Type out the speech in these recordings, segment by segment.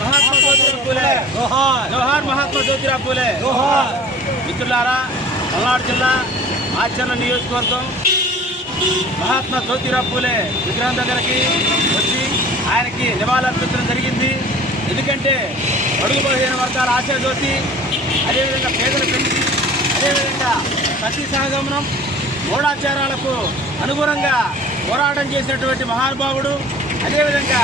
మహాత్మా జ్యోతిరావు పూలే. జోహార్ మహాత్మా జ్యోతిరావు పూలే. మిత్రులారా, పల్నాడు జిల్లా ఆచరణ నియోజకవర్గం మహాత్మా జ్యోతిరావు పూలే విగ్రహం దగ్గరికి వచ్చి ఆయనకి నివాళులర్పించడం జరిగింది. ఎందుకంటే అడుగు బలహీన వర్గాల ఆశాజ్యోతి, అదేవిధంగా పేదల పెళ్లి, అదేవిధంగా సతీ సహగమనం, మూఢాచారాలకు అనుగుణంగా పోరాటం చేసినటువంటి మహానుభావుడు. అదేవిధంగా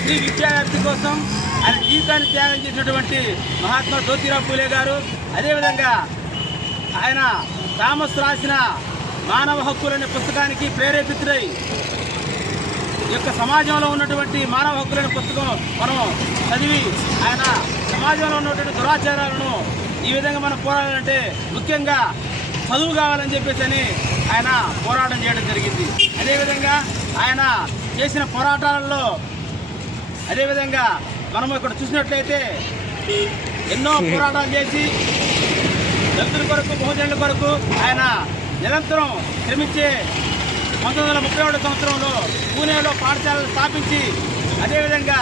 స్త్రీ విద్యావ్యాప్తి కోసం ఆయన జీవితాన్ని త్యాగం చేసినటువంటి మహాత్మా జ్యోతిరావు పూలే గారు. అదేవిధంగా ఆయన థామస్ రాసిన మానవ హక్కులనే పుస్తకానికి ప్రేరేపితుడై ఈ యొక్క సమాజంలో ఉన్నటువంటి మానవ హక్కులనే పుస్తకం మనం చదివి ఆయన సమాజంలో ఉన్నటువంటి దురాచారాలను ఈ విధంగా మనం పోరాడాలంటే ముఖ్యంగా చదువు కావాలని చెప్పేసి ఆయన పోరాటం చేయడం జరిగింది. అదేవిధంగా ఆయన చేసిన పోరాటాలలో అదేవిధంగా మనం ఇక్కడ చూసినట్లయితే ఎన్నో పోరాటాలు చేసి దళితుల కొరకు, బహుజనుల కొరకు ఆయన నిరంతరం శ్రమించే 1931 సంవత్సరంలో పూణేలో పాఠశాలను స్థాపించి, అదేవిధంగా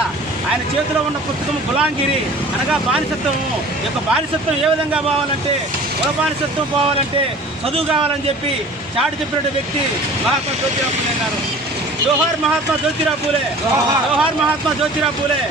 ఆయన చేతిలో ఉన్న పుస్తకం గులాంగిరి అనగా బానిసత్వము. ఈ యొక్క బానిసత్వం ఏ విధంగా పోవాలంటే, కుల బానిసత్వం పోవాలంటే చదువు కావాలని చెప్పి చాటి చెప్పిన వ్యక్తి మహాత్మా జ్యోతిరావు పూలే గారు. జోహార్ మహాత్మా జ్యోతిరావు పూలే. జోహార్ మహాత్మా జ్యోతిరావు పూలే.